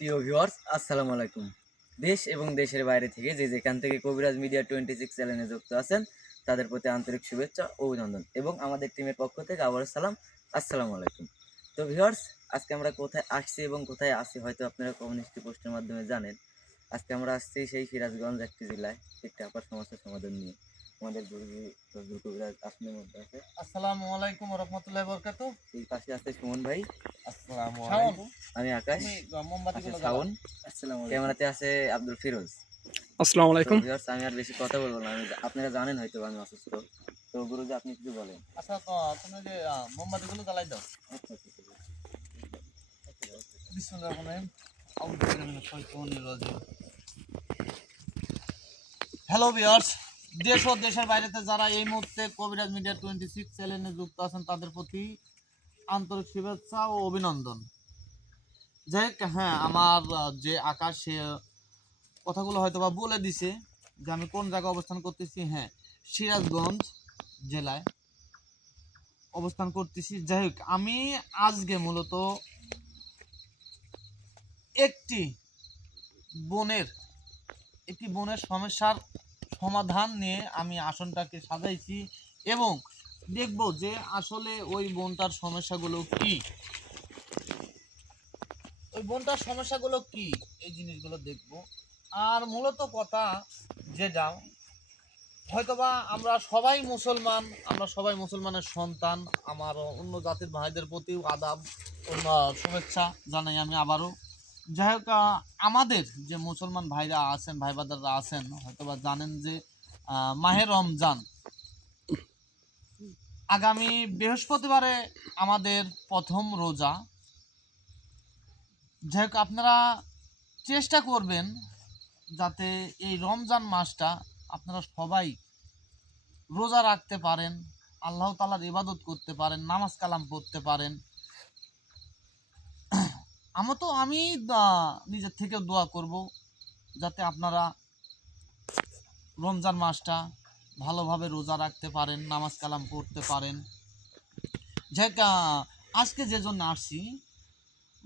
প্রিয় ভিউয়ার্স, আসসালামু আলাইকুম। দেশ এবং দেশের বাইরে থেকে যে যেখান থেকে কবিরাজ মিডিয়া 26 চ্যানেলে যুক্ত আছেন তাদের প্রতি আন্তরিক শুভেচ্ছা ও অভিনন্দন এবং আমাদের টিমের পক্ষ থেকে আবারও সালাম, আসসালামু আলাইকুম। তো ভিউয়ার্স, আজকে আমরা কোথায় আসছি এবং কোথায় আসি হয়তো আপনারা কমিউনিটি পোস্টের মাধ্যমে জানেন। আজকে আমরা আসছি সেই সিরাজগঞ্জ একটি জেলায় একটি আপার সমস্যার সমাধান নিয়ে। আমাদের গুরুজি ফজলুল কবিরাজ আসনের মধ্যে আছে। আসসালামু আলাইকুম ওয়া রাহমাতুল্লাহি ওয়া বারাকাতুহু। এই পাশে আছে সুমন ভাই। আসসালামু আলাইকুম। আমি আকাশ। তুমি মোমবাতিগুলো আছে জ্বালাও। শাওন। ক্যামেরাতে আছে আব্দুল ফিরোজ। আসসালামু তো আলাইকুম। ভিউয়ার্স, আমি আর বেশি কথা বলবো না। আপনারা জানেন হয়তো আমি অসুস্থ। তো গুরুজি আপনি কিছু বলেন। আচ্ছা, তো তুমি যে মোমবাতিগুলো জ্বালাই দাও। আচ্ছা আচ্ছা ঠিক আছে। বিসমিল্লাহির রহমানির রহিম। আউযু বিল্লাহি মিনাশ শাইতানির রাজিম। হ্যালো ভিউয়ার্স, দেশ ও দেশের বাইরেতে যারা এই মুহূর্তে কবিরাজ মিডিয়া 26 চ্যানেলে যুক্ত আছেন তাদের প্রতি আন্তরিক শুভেচ্ছা ও অভিনন্দন। যাই হোক, হ্যাঁ, আমার যে আকাশ সে কথাগুলো হয়তো বা বলে দিছে যে আমি কোন জায়গায় অবস্থান করতেছি। হ্যাঁ, সিরাজগঞ্জ জেলায় অবস্থান করতেছি। যাই হোক, আমি আজকে মূলত একটি বনের বনের সমস্যার সমাধান নিয়ে আমি আসনটাকে সাজাইছি এবং দেখব যে আসলে ওই বনটার সমস্যাগুলো কি, এই জিনিসগুলো দেখব। আর মূলত কথা যেটা, হয়তোবা আমরা সবাই মুসলমানের সন্তান। আমার অন্য জাতির ভাইদের প্রতিও আদাব ও শুভেচ্ছা জানাই আমি আবারও। যাই হোক, আমাদের যে মুসলমান ভাইরা আছেন, ভাই বাদাররা আছেন, হয়তোবা জানেন যে মাহে রমজান আগামী বৃহস্পতিবারে আমাদের প্রথম রোজা। যাই হোক, আপনারা চেষ্টা করবেন যাতে এই রমজান মাসটা আপনারা সবাই রোজা রাখতে পারেন, আল্লাহ তাআলার ইবাদত করতে পারেন, নামাজ কালাম পড়তে পারেন। আমি নিজের থেকে দোয়া করব যাতে আপনারা রমজান মাসটা ভালোভাবে রোজা রাখতে পারেন, নামাজ কালাম পড়তে পারেন। যাই হোক, আজকে যে জন্য আসছি,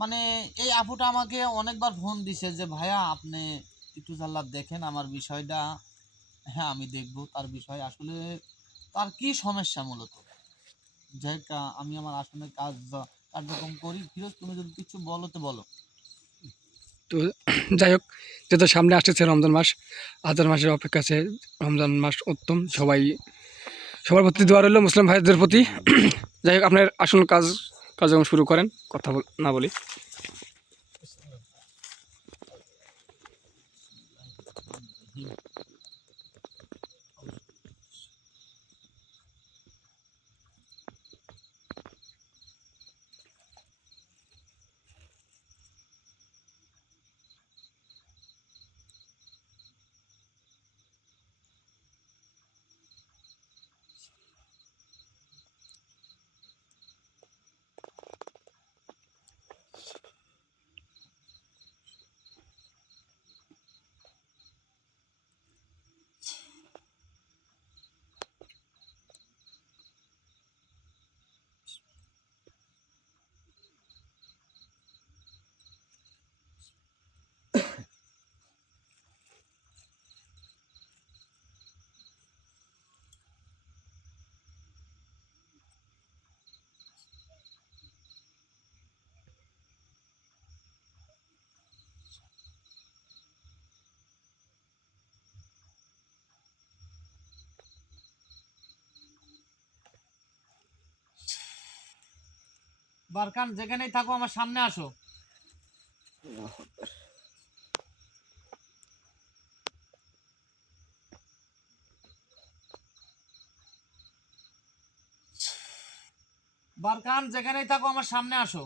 মানে এই আপুটা আমাকে অনেকবার ফোন দিছে যে ভাইয়া আপনি একটু জাল্লাদ দেখেন আমার বিষয়টা। হ্যাঁ, আমি দেখব তার বিষয়, আসলে তার কি সমস্যা মূলত। যাই হোক, আমি আমার আসলে কার্যক্রম করি। ফিরোজ, তুমি যদি কিছু বলো তো বলো। তো যাই হোক, যেহেতু সামনে আসতেছে রমজান মাস, আজান মাসের অপেক্ষা আছে। রমজান মাস উত্তম, সবার প্রতি দোয়া রইল, মুসলিম ভাইদের প্রতি। যাই হোক, আপনার আসুন কার্যক্রম শুরু করেন, কথা না বলি। বারকান, যেখানেই থাকো আমার সামনে আসো। বারকান, যেখানেই থাকো আমার সামনে আসো।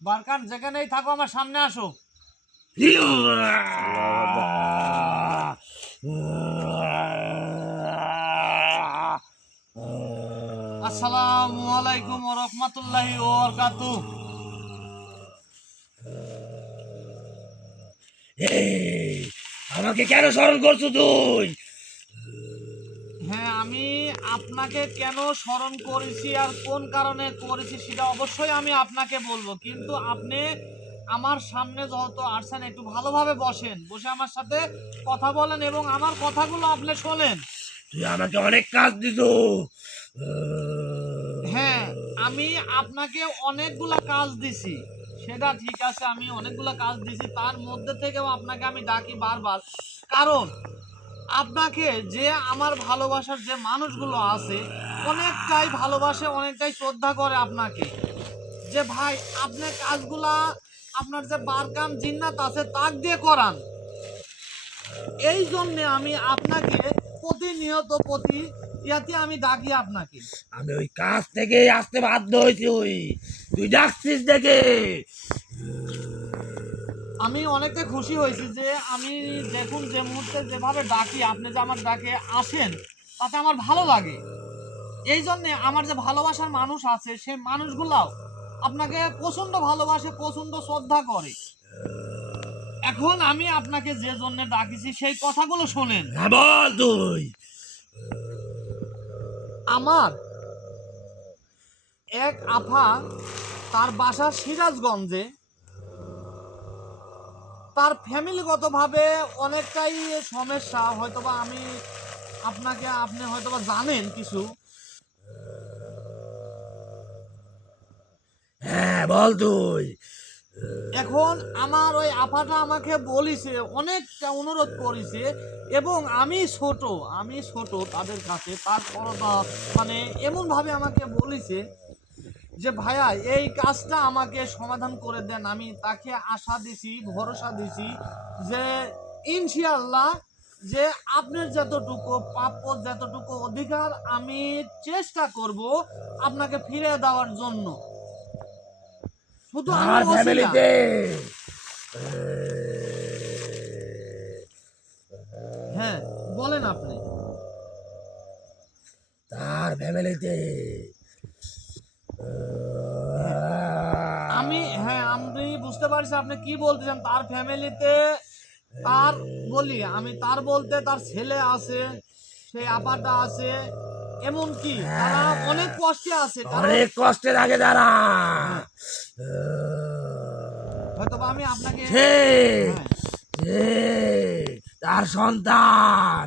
বারকান, যেখানেই থাকো আমার সামনে আসো। আসসালামু আলাইকুম ওয়া রাহমাতুল্লাহি ওয়া বারাকাতুহু। আমাকে কেন স্মরণ করছো তুই? আমি আপনাকে কেন স্মরণ করেছি আর কোন কারণে করেছি সেটা অবশ্যই আমি আপনাকে বলবো, কিন্তু আপনি আমার সামনে যত আসছেন একটু ভালোভাবে বসেন, বসে আমার সাথে কথা বলেন এবং আমার কথাগুলো আপনি শোনেন। তুই আমাকে অনেক কাজ দিছো। হ্যাঁ, আমি আপনাকে অনেকগুলা কাজ দিছি, সেটা ঠিক আছে, আমি অনেকগুলা কাজ দিছি, তার মধ্যে থেকেও আপনাকে আমি ডাকি বারবার, কারণ আপনাকে যে আমার ভালোবাসার যে মানুষগুলো আছে অনেকটাই ভালোবাসে, অনেকটাই শ্রদ্ধা করে আপনাকে, যে ভাই আপনি কাজগুলা আপনার যে বারকাম জিন্নাত আছে তাক দিয়ে করান। এই জন্য আমি আপনাকে প্রতিনিয়ত ইয়াতে আমি ডাকি আপনাকে। আমি ওই কাজ থেকে আসতে বাধ্য হয়েছি। ওই তুই ডাকছিস দেখে আমি অনেকটা খুশি হয়েছি যে আমি দেখুন যে মুহূর্তে যেভাবে ডাকি আপনি যে আমার ডাকে আসেন তাতে আমার ভালো লাগে। এই জন্যে আমার যে ভালোবাসার মানুষ আছে সেই মানুষগুলাও আপনাকে প্রচন্ড ভালোবাসে, প্রচন্ড শ্রদ্ধা করে। এখন আমি আপনাকে যে জন্য ডাকিছি সেই কথাগুলো শোনেন। হ্যাঁ বল তুই। আমার এক আফা, তার বাসা সিরাজগঞ্জে, তার ফ্যামিলিগতভাবে অনেকটাই সমস্যা, হয়তোবা আমি আপনি হয়তোবা জানেন কিছু। হ্যাঁ বল তুই। এখন আমার ওই আপাটা আমাকে বলিছে, অনেকটা অনুরোধ করেছে, এবং আমি ছোট তাদের কাছে, তারপর মানে এমনভাবে আমাকে বলিছে যে ভাইয়া এই কাজটা আমাকে সমাধান করে দেন। আমি তাকে আশা দিছি, ভরসা দিছি যে ইনশাআল্লাহ যে আপনার যতটুকু প্রাপ্য, যতটুকু অধিকার আমি চেষ্টা করব আপনাকে ফিরে দেওয়ার জন্য। শুধু আমি আমার ওসিলা। ফ্যামিলিতে হ্যাঁ বলেন আপনি। তার ফ্যামিলিতে আমি বুঝতে পারছি আপনি কি বলতে চান। তার ফ্যামিলিতে তার বলতে তার ছেলে আছে, সেই আপাটা আছে, এমনকি তারা অনেক কষ্টে আছে, অনেক কষ্টে থাকে তারা। হয়তো আমি আপনাকে সে হ্যাঁ, সে তার সন্তান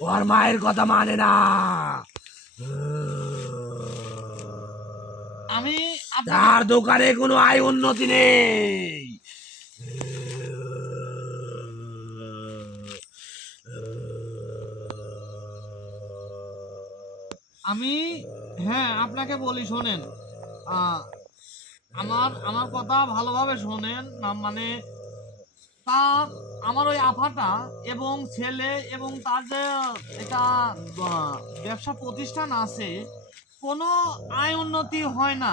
ওর মায়ের কথা মানে না। আমি আপনাকে তার দোকানে কোনো আয় উন্নতি নেই। আমি হ্যাঁ আপনাকে বলি শোনেন, আহ, আমার কথা ভালোভাবে শোনেন না, মানে তা আমার ওই আফাটা এবং ছেলে এবং তার যে এটা ব্যবসা প্রতিষ্ঠান আছে, কোনো আয় উন্নতি হয় না।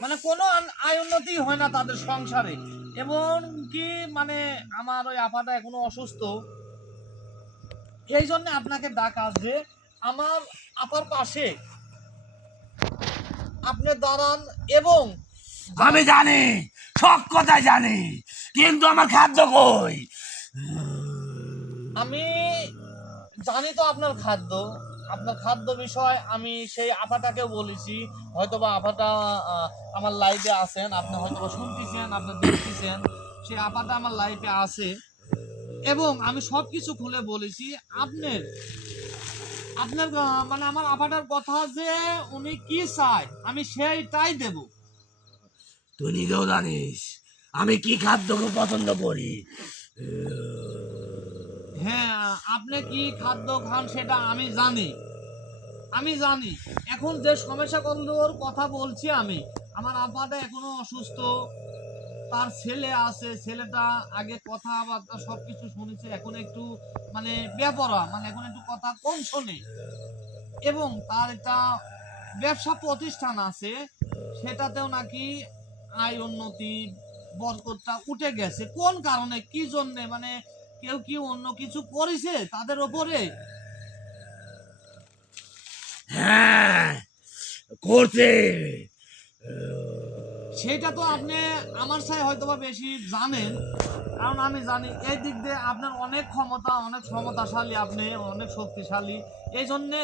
মানে কোনো আয় উন্নতি হয় না তাদের সংসারে, এবং কি মানে আমার ওই আপাটা এখনো অসুস্থ। এই জন্য আপনাকে ডাকা যে আমার আপার পাশে আপনি দাঁড়ান, এবং আমি জানি, সব কথাই জানি, কিন্তু আমার খাদ্য কই? আমি জানি তো আপনার খাদ্য বিষয় আমি সেই আপাটাকেও বলেছি, হয়তোবা আপাটা আমার লাইফে আছেন, আপনি হয়তোবা শুনতেছেন, আপনি দেখতেছেন, সেই আপাটা আমার লাইফে আছে, এবং আমি সব কিছু খুলে বলেছি। আপনার আপনার মানে আমার আপাটার কথা যে উনি কি চায় আমি সেইটাই দেব। তুই নিজেও জানিস আমি কি খাদ্য খুব পছন্দ করি। হ্যাঁ, আপনি কি খাদ্য খান সেটা আমি জানি। এখন যে সমস্যাগুলোর কথা বলছি আমি, আমার আপাটা এখনো অসুস্থ, তার ছেলে আছে, ছেলেটা আগে কথাবার্তা সবকিছু শুনেছে, এখন একটু মানে বেপরোয়া, মানে এখন একটু কথা কম শোনে, এবং তার একটা ব্যবসা প্রতিষ্ঠান আছে, সেটাতেও নাকি আয় উন্নতি বরকতটা উঠে গেছে। কোন কারণে, কি জন্যে, মানে কেউ কি অন্য কিছু করেছে তাদের ওপরে? হ্যাঁ করছে। সেটা তো আপনি আমার চাই হয়তো বা বেশি জানেন, কারণ আমি জানি এই দিক দিয়ে আপনার অনেক ক্ষমতা, অনেক ক্ষমতাশালী, আপনি অনেক শক্তিশালী। এই জন্যে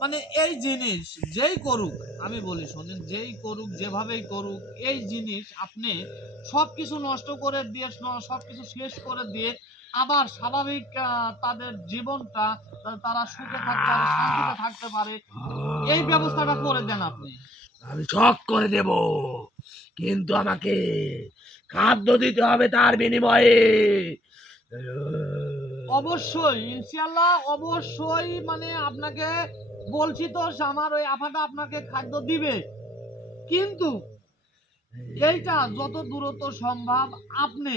মানে এই জিনিস যেই করুক, আমি বলি শোনেন, যেই করুক যেভাবেই করুক, এই জিনিস আপনি সব কিছু নষ্ট করে দিয়ে, সব কিছু শেষ করে দিয়ে আবার স্বাভাবিক তাদের জীবনটা তারা সুখে থাকতে পারে, শান্তিতে থাকতে পারে, এই ব্যবস্থাটা করে দেন আপনি। আমি শখ করে দেব, কিন্তু আমাকে খাদ্য দিতে হবে তার বিনিময়ে। অবশ্যই ইনশাআল্লাহ, অবশ্যই, মানে আপনাকে বলছি তো, আমার ওই আফাটা আপনাকে খাদ্য দিবে, কিন্তু এইটা যত দূরত্ব সম্ভব আপনি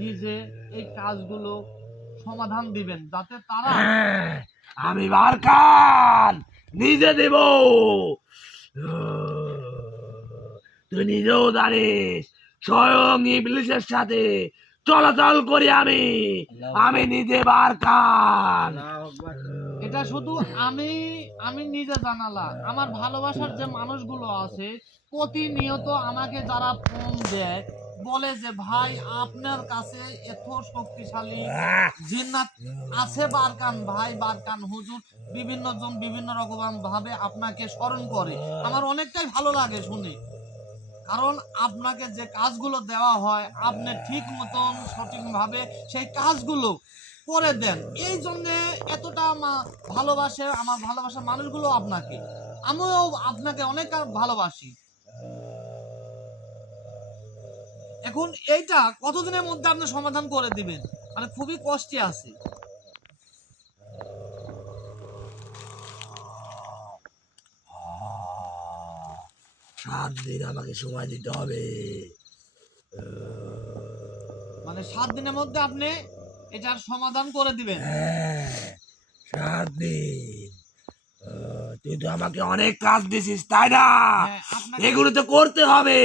নিজে এই কাজগুলো সমাধান দিবেন, যাতে তারা হ্যাঁ, আমি বারকান নিজে দেব। তুই নিজেও জানিস, স্বয়ং ইবলিসের সাথে চলাচল করি আমি। আমি নিজে বারকান। এটা শুধু আমি আমি নিজে জানালা, আমার ভালোবাসার যে মানুষগুলো আছে প্রতিনিয়ত আমাকে যারা ফোন দেয়, বলে যে ভাই আপনার কাছে এত শক্তিশালী জিন্নাত আছে বারকান ভাই, বারকান হুজুর, বিভিন্ন জন বিভিন্ন রকম ভাবে আপনাকে স্মরণ করে। আমার অনেকটাই ভালো লাগে শুনে, কারণ আপনাকে যে কাজগুলো দেওয়া হয় আপনি ঠিক মতন সঠিকভাবে সেই কাজগুলো করে দেন। এই জন্যে এতটা ভালোবাসে আমার ভালোবাসার মানুষগুলো আপনাকে, আমিও আপনাকে অনেক ভালোবাসি। এখন এইটা কতদিনের মধ্যে আপনি সমাধান করে দিবেন? মানে খুবই কষ্টে আছে। 7 দিন আমাকে সময় দিতে হবে। মানে 7 দিনের মধ্যে আপনি এটার সমাধান করে দিবেন? হ্যাঁ, 7 দিন। তুই তো আমাকে অনেক কাজ দিছিস, তাই না? হ্যাঁ, এগুলো তো করতে হবে।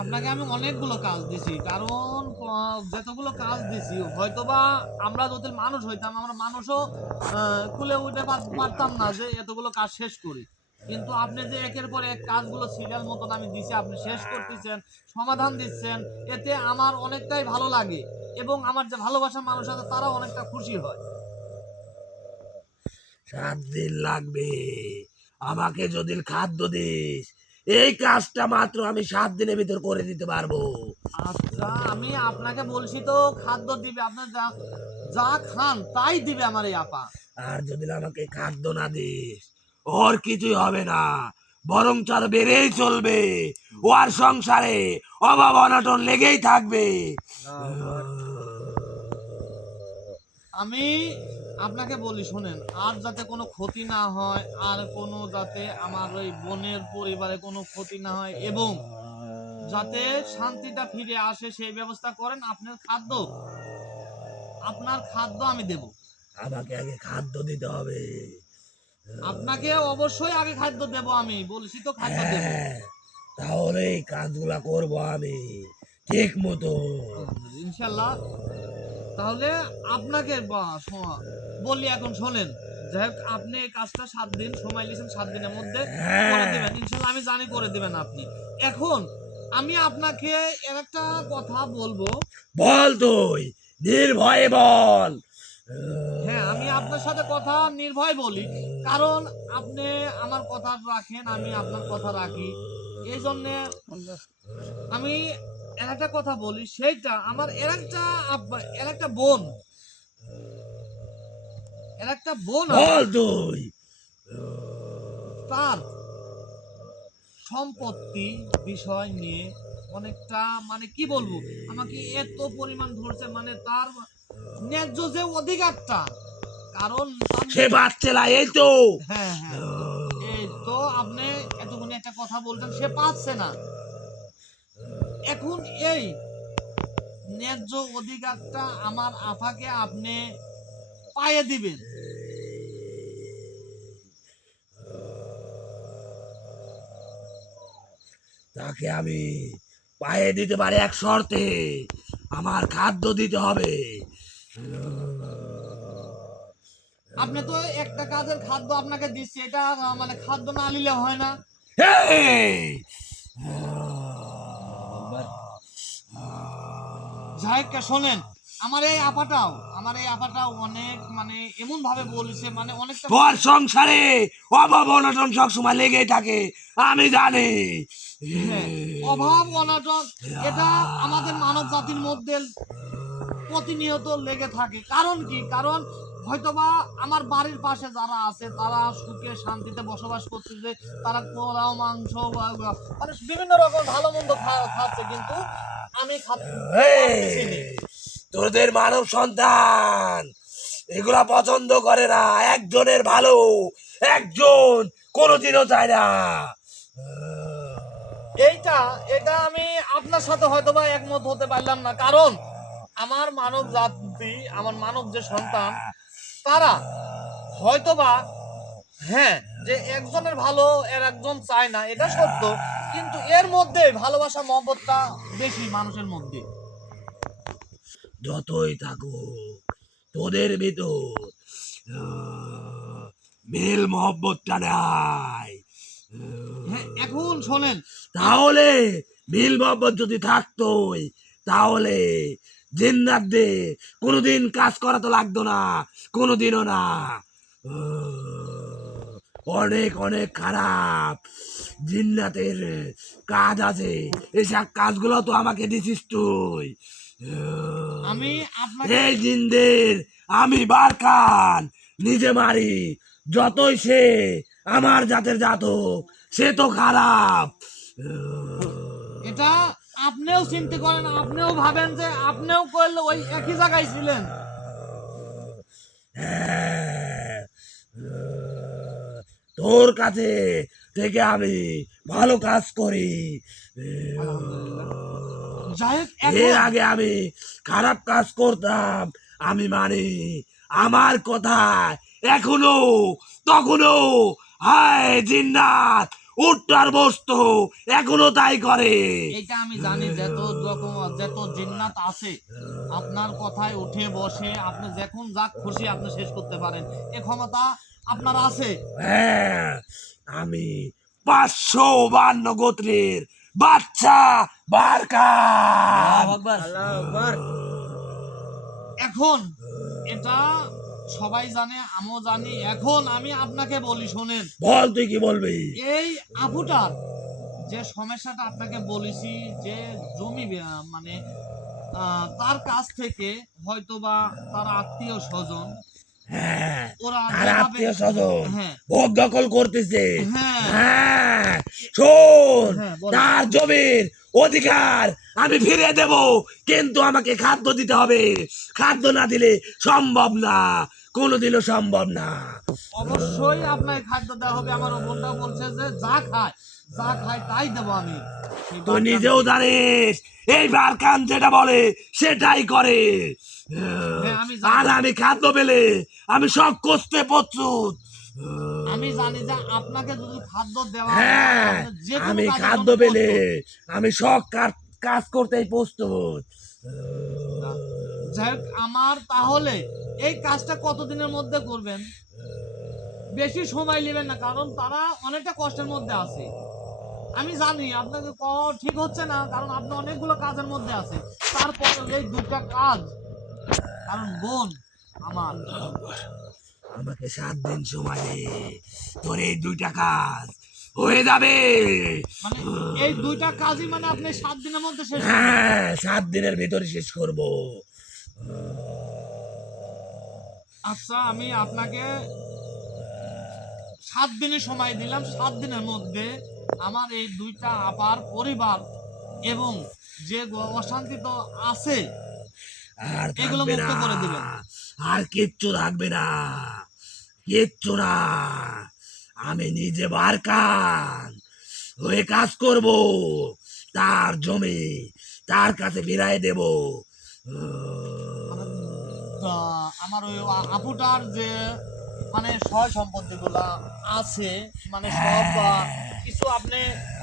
আপনাকে আমি অনেকগুলো কাজ দিছি, কারণ যতগুলো কাজ দিছি হয়তোবা আমরা যদি মানুষ হইতাম, আমরা মানুষও কুলে উঠে পারতাম না যে এতগুলো কাজ শেষ করি। কিন্তু আপনি যে একের পর এক কাজগুলো সিরিয়াল মতন আমি দিছি, আপনি শেষ করতেছেন, সমাধান দিচ্ছেন, এতে আমার অনেকটাই ভালো লাগে, এবং আমার যে ভালোবাসার মানুষ আছে তারাও অনেকটা খুশি হয়। 7 দিন লাগবে। আমাকে যদি খাদ্য দিস, এই কাজটা মাত্র আমি 7 দিনের ভিতর করে দিতে পারবো। আচ্ছা, আমি আপনাকে বলছি তো খাদ্য দিবে, আপনার যা যা খান তাই দিবে আমার এই আপা। আর যদি আমাকে খাদ্য না দিস, ওর কিছুই হবে না, বরং চার বেড়েই চলবে। ও আর সংসারে অভাব অনটন লেগেই থাকবে। আমি আপনাকে বলি শোনেন, আর যাতে কোনো ক্ষতি না হয়, আর কোনো যাতে আমার ওই বোনের পরিবারে কোনো ক্ষতি না হয়, এবং যাতে শান্তিটা ফিরে আসে সেই ব্যবস্থা করেন। আপনার খাদ্য আমি দেব। আমাকে আগে খাদ্য দিতে হবে। আপনাকে অবশ্যই আগে খাদ্য দেব, আমি বলছি তো খাদ্য দেব। হ্যাঁ, তাহলে এই কাজগুলা করবো আমি ঠিক মতো। ইনশাল্লাহ। তাহলে আপনাকে বলি এখন শোনেন, যাই হোক আপনি এই কাজটা 7 দিন সময় নিয়েছেন, 7 দিনের মধ্যে করে দিবেন ইনশাল্লাহ, আমি জানি করে দিবেন আপনি। এখন আমি আপনাকে এর একটা কথা বলবো। বল, তুই নির্ভয়ে বল। হ্যাঁ, আমি আপনার সাথে কথা নির্ভয় বলি, কারণ আপনি আমার কথা রাখেন, আমি আপনার কথা রাখি। এই জন্যে আমি এর একটা কথা বলি, সেইটা আমার এর একটা বোন বল তুই। তার সম্পত্তি বিষয় নিয়ে অনেকটা, মানে কি বলবো, আমাকে এত পরিমাণ ধরছে, মানে তার ন্যায্য যে অধিকারটা, কারণ সে বাচ্চা এই তো। হ্যাঁ হ্যাঁ, এই তো আপনি এতক্ষণ একটা কথা বলছেন, সে পাচ্ছে না। এখন এই ন্যায্য অধিকারটা আমার আফাকে আপনি পাইয়ে দিবেন। তাকে আমি পায়ে দিতে পারি এক শর্তে, আমার খাদ্য দিতে হবে। আপনি তো একটা কাজের খাদ্য আপনাকে দিচ্ছি, এটা মানে খাদ্য না নিলে হয় না। এই, যাই হোক, শোনেন, আমার এই আপাটাও অনেক মানে এমন ভাবে বলেছে, মানে অনেকটা তোর সংসারে অভাব অনটন সবসময় লেগেই থাকে, আমি জানি। হ্যাঁ, অভাব অনটন এটা আমাদের মানব জাতির মধ্যে প্রতিনিয়ত লেগে থাকে। কারণ কি? কারণ হয়তোবা আমার বাড়ির পাশে যারা আছে তারা সুখে শান্তিতে বসবাস করতেছে, তারা পোলাও মাংস মানে বিভিন্ন রকম ভালো মন্দ খাচ্ছে, কিন্তু আমি খাচ্ছি না। তোদের মানব সন্তান এগুলা পছন্দ করে না, একজনের ভালো একজন কোনোদিনও চায় না। এটা আমি আপনার সাথে হয়তোবা একমত হতে পারলাম না, কারণ আমার মানব জাতি, আমার মানব যে সন্তান, তারা হয়তোবা হ্যাঁ যে একজনের ভালো এর একজন চায় না, এটা সত্য, কিন্তু এর মধ্যে ভালোবাসা মহব্বতটা বেশি মানুষের মধ্যে। যতই থাকুক তোদের ভিতর মেল মহব্বতটা নাই, হ্যাঁ, এখন শোনেন, তাহলে মিল মহব্বত যদি থাকতোই তাহলে জিন্নাতদের কোনোদিন কাজ করা তো লাগতো না, কোনোদিনও না। অনেক অনেক খারাপ জিন্নাতের কাজ আছে, এসব কাজগুলো তো আমাকে দিছিস তুই। আমি আপনাকে এই জিনদের আমি বারকান নিজে মারি, যতই সে আমার জাতের জাত হোক, সে তো খারাপ। এটা আপনিও চিন্তা করেন, আপনিও ভাবেন যে আপনিও করলে ওই একই জায়গায় ছিলেন। হ্যাঁ, তোর কাছে থেকে আমি ভালো কাজ করি। যাই হোক, এর এখন আগে আমি খারাপ কাজ করতাম, আমি মানি, আমার কথা এখনো তখনো হায় জিন্নাত উঠটার বস্তু এখনো তাই করে। এইটা আমি জানি, যত জিন্নাত আছে আপনার কথায় উঠে বসে, আপনি যখন যা খুশি আপনি শেষ করতে পারেন, এ ক্ষমতা আপনার আছে। হ্যাঁ, আমি 552 গোত্রের বাচ্চা বারকার। আল্লাহু আকবার। এখন এটা সবাই জানে, আমিও জানি। এখন আমি আপনাকে বলি, শোনেন, বল তুই কি বলবি? এই আপুটার যে সমস্যাটা আপনাকে বলেছি, যে জমি মানে তার কাছ থেকে হয়তোবা তার আত্মীয় স্বজন হ্যাঁ, ওরা তার যেভাবে আত্মীয় স্বজন হ্যাঁ ভোগ দখল করতেছে। হ্যাঁ হ্যাঁ, শোন, হ্যাঁ, বলো। তার জমির অধিকার আমি ফিরে দেব, কিন্তু আমাকে খাদ্য দিতে হবে, খাদ্য না দিলে সম্ভব না, কোনোদিনও সম্ভব না। অবশ্যই আপনাকে খাদ্য দেওয়া হবে। আমার বোনটা বলছে যে যা খায় তাই দেবো আমি। সেই তুই বাচ্চাকে। নিজেও জানিস এই বারকান যেটা বলে সেটাই করে। হ্যাঁ, আমি জানি। আর আমি খাদ্য পেলে আমি সব করতে প্রস্তুত। আমি জানি যে আপনাকে যদি খাদ্য দেওয়া হয়, হ্যাঁ, আপনি যে কোনো আমি কাজের খাদ্য জন্য পেলে প্রস্তুত। আমি সব কাজ করতেই প্রস্তুত। যাই হোক, আমার তাহলে এই কাজটা কতদিনের মধ্যে করবেন? বেশি সময় নেবেন না, কারণ তারা অনেকটা কষ্টের মধ্যে আছে। আমি জানি আপনাকে ঠিক হচ্ছে না, কারণ আপনি অনেকগুলো কাজের মধ্যে আছে। তারপর এই দুটা কাজ, কারণ বোন আমার, আমাকে 7 দিন সময় দে, তোর এই 2টা কাজ হয়ে যাবে। মানে এই দুইটা কাজই মানে আপনি 7 দিনের মধ্যে শেষ করবেন। হ্যাঁ, 7 দিনের ভিতরে শেষ করব। আচ্ছা, আমি আপনাকে 7 দিনের সময় দিলাম। 7 দিনের মধ্যে আমার এই দুইটা আপার পরিবার এবং যে অশান্তি তো আছে আর এগুলো থাকবে মুক্ত না, করে দিবেন। আর কিচ্ছু থাকবে না, কিচ্ছু না। আমি নিজে বারকান হয়ে কাজ করব, তার জমি তার কাছে ফিরাই দেব। তা আমার ওই আপুটার যে মানে সয় সম্পত্তি গুলা আছে, মানে সব কিছু আপনি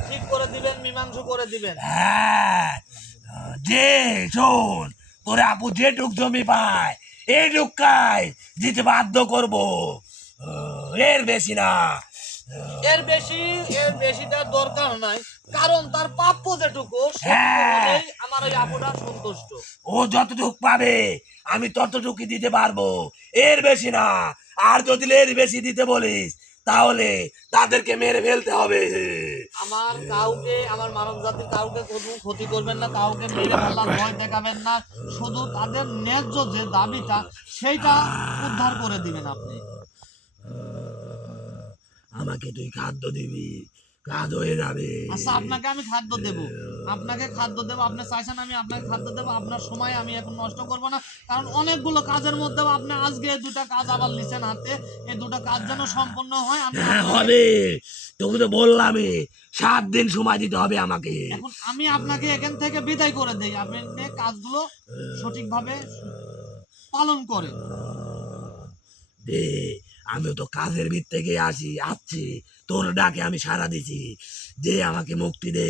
ঠিক করে দিবেন, মীমাংসা করে দিবেন। হ্যাঁ, যে শোন, তোর আপু যেটুক জমি পায় এইটুক কাজ দিতে বাধ্য করব, এর বেশি না। এর বেশিটার দরকার নাই, কারণ তার প্রাপ্য যেটুকু হ্যাঁ। সেটুকু আমার ওই আপুটা সন্তুষ্ট। ও যতটুকু পাবে আমি ততটুকু দিতে পারবো, এর বেশি না। আর যদি এর বেশি দিতে বলিস তাহলে তাদেরকে মেরে ফেলতে হবে। আমার মানব জাতির কাউকে কোনো ক্ষতি করবেন না, কাউকে মেরে ফেলার ভয় দেখাবেন না, শুধু তাদের ন্যায্য যে দাবিটা সেইটা উদ্ধার করে দিবেন আপনি। আমাকে তুই খাদ্য দিবি, কাজ হয়ে যাবে। আচ্ছা, আপনাকে আমি খাদ্য দেব, আপনি চাইছেন আমি আপনাকে খাদ্য দেবো, আপনার সময় আমি এখন নষ্ট করব না, কারণ অনেকগুলো কাজের মধ্যেও আপনি আজকে এই দুটা কাজ আবার লিখেন হাতে, এই দুটো কাজ যেন সম্পন্ন হয়। আমি হ্যাঁ আপনাকে- হবে, তোকে তো বললামই 7 দিন সময় দিতে হবে আমাকে। এখন আমি আপনাকে এখান থেকে বিদায় করে দেই, আপনি কাজগুলো সঠিকভাবে পালন করেন। দে, আমি তো কাজের ভিত থেকে আসছি, তোর ডাকে আমি সাড়া দিছি, দে আমাকে মুক্তি দে।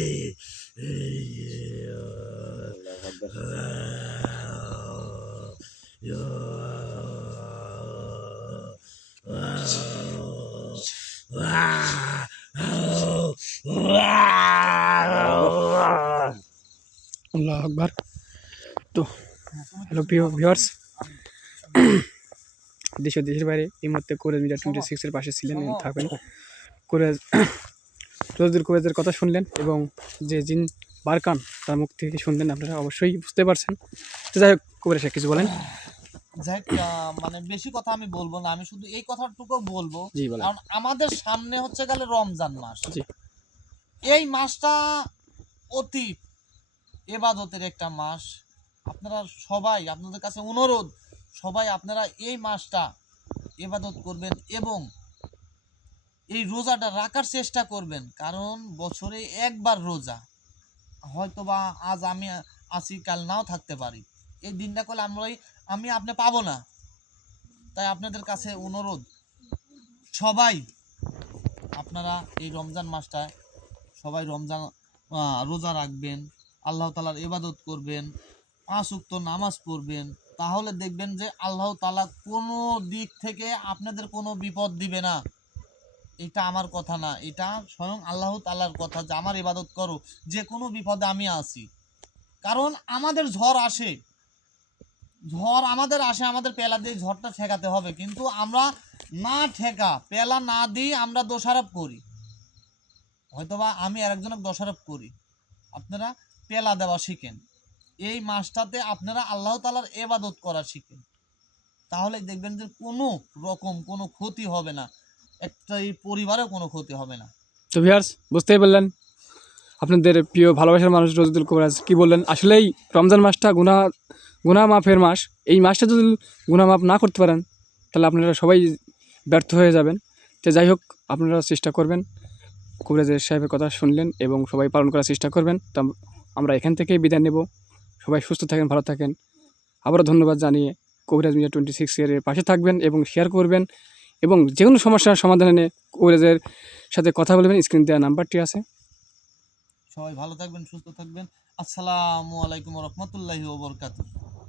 আল্লাহ আকবার। তো হ্যালো প্রিয় ভিউয়ার্স, দেশ ও দেশের বাইরে এই মুহূর্তে কোরাজ মিডিয়া 26-এর পাশে ছিলেন এবং থাকবেন। কোরাজ রোজদুল কোরাজের কথা শুনলেন এবং যে জিন বারকান তার মুখ থেকে শুনলেন, আপনারা অবশ্যই বুঝতে পারছেন। তো যাই হোক, কোরাজ সাহেব কিছু বলেন। যাই হোক, মানে বেশি কথা আমি বলবো না, আমি শুধু এই কথাটুকু বলবো, জি বলেন। কারণ আমাদের সামনে হচ্ছে গেলে রমজান মাস। জি। এই মাসটা অতি এবাদতের একটা মাস। আপনারা সবাই, আপনাদের কাছে অনুরোধ, সবাই আপনারা এই মাসটা এবাদত করবেন এবং এই রোজাটা রাখার চেষ্টা করবেন, কারণ বছরে একবার রোজা, হয়তোবা আজ আমি আছি কাল নাও থাকতে পারি, এই দিনটা করলে আমি আপনি পাবো না। তাই আপনাদের কাছে অনুরোধ, সবাই আপনারা এই রমজান মাসটায় সবাই রোজা রাখবেন, আল্লাহ তাআলার ইবাদত করবেন, 5 ওয়াক্ত নামাজ পড়বেন, তাহলে দেখবেন যে আল্লাহ তাআলা কোনো দিক থেকে আপনাদের কোনো বিপদ দিবে না। এটা আমার কথা না, এটা স্বয়ং আল্লাহ তাআলার কথা যে আমার ইবাদত করো, যে কোনো বিপদে আমি আছি। কারণ আমাদের ঝড় আমাদের আসে, আমাদের পেলা দিয়ে ঝড়টা ঠেকাতে হবে, কিন্তু আমরা না ঠেকা পেলা না দিই আমরা দোষারোপ করি, হয়তোবা আমি আরেকজনকে দোষারোপ করি। আপনারা পেলা দেওয়া শিখেন, এই মাসটাতে আপনারা আল্লাহ তাআলার ইবাদত করা শিখেন, তাহলে দেখবেন যে কোনো রকম কোনো ক্ষতি হবে না, একটা এই পরিবারেও কোনো ক্ষতি হবে না। তো ভিউয়ার্স, বুঝতেই পারলেন আপনাদের প্রিয় ভালোবাসার মানুষ রোজদুল কোরাজ কি বললেন। আসলেই রমজান মাসটা গুনাহ মাফের মাস। এই মাসটা যদি গুনাহ মাফ না করতে পারেন তাহলে আপনারা সবাই ব্যর্থ হয়ে যাবেন। তো যাই হোক, আপনারা চেষ্টা করবেন, কোরাজের সাহেবের কথা শুনলেন এবং সবাই পালন করার চেষ্টা করবেন। তো আমরা এখান থেকেই বিদায় নেব। সবাই সুস্থ থাকেন, ভালো থাকেন। আবারও ধন্যবাদ জানিয়ে কোরাজ মিডিয়া 26 এর পাশে থাকবেন এবং শেয়ার করবেন এবং যে কোনো সমস্যার সমাধানে কোরাজের সাথে কথা বলবেন। স্ক্রিন দেওয়া নাম্বারটি আছে। সবাই ভালো থাকবেন, সুস্থ থাকবেন। আসসালামু আলাইকুম ওয়া রাহমাতুল্লাহি ওয়া বারাকাতুহু।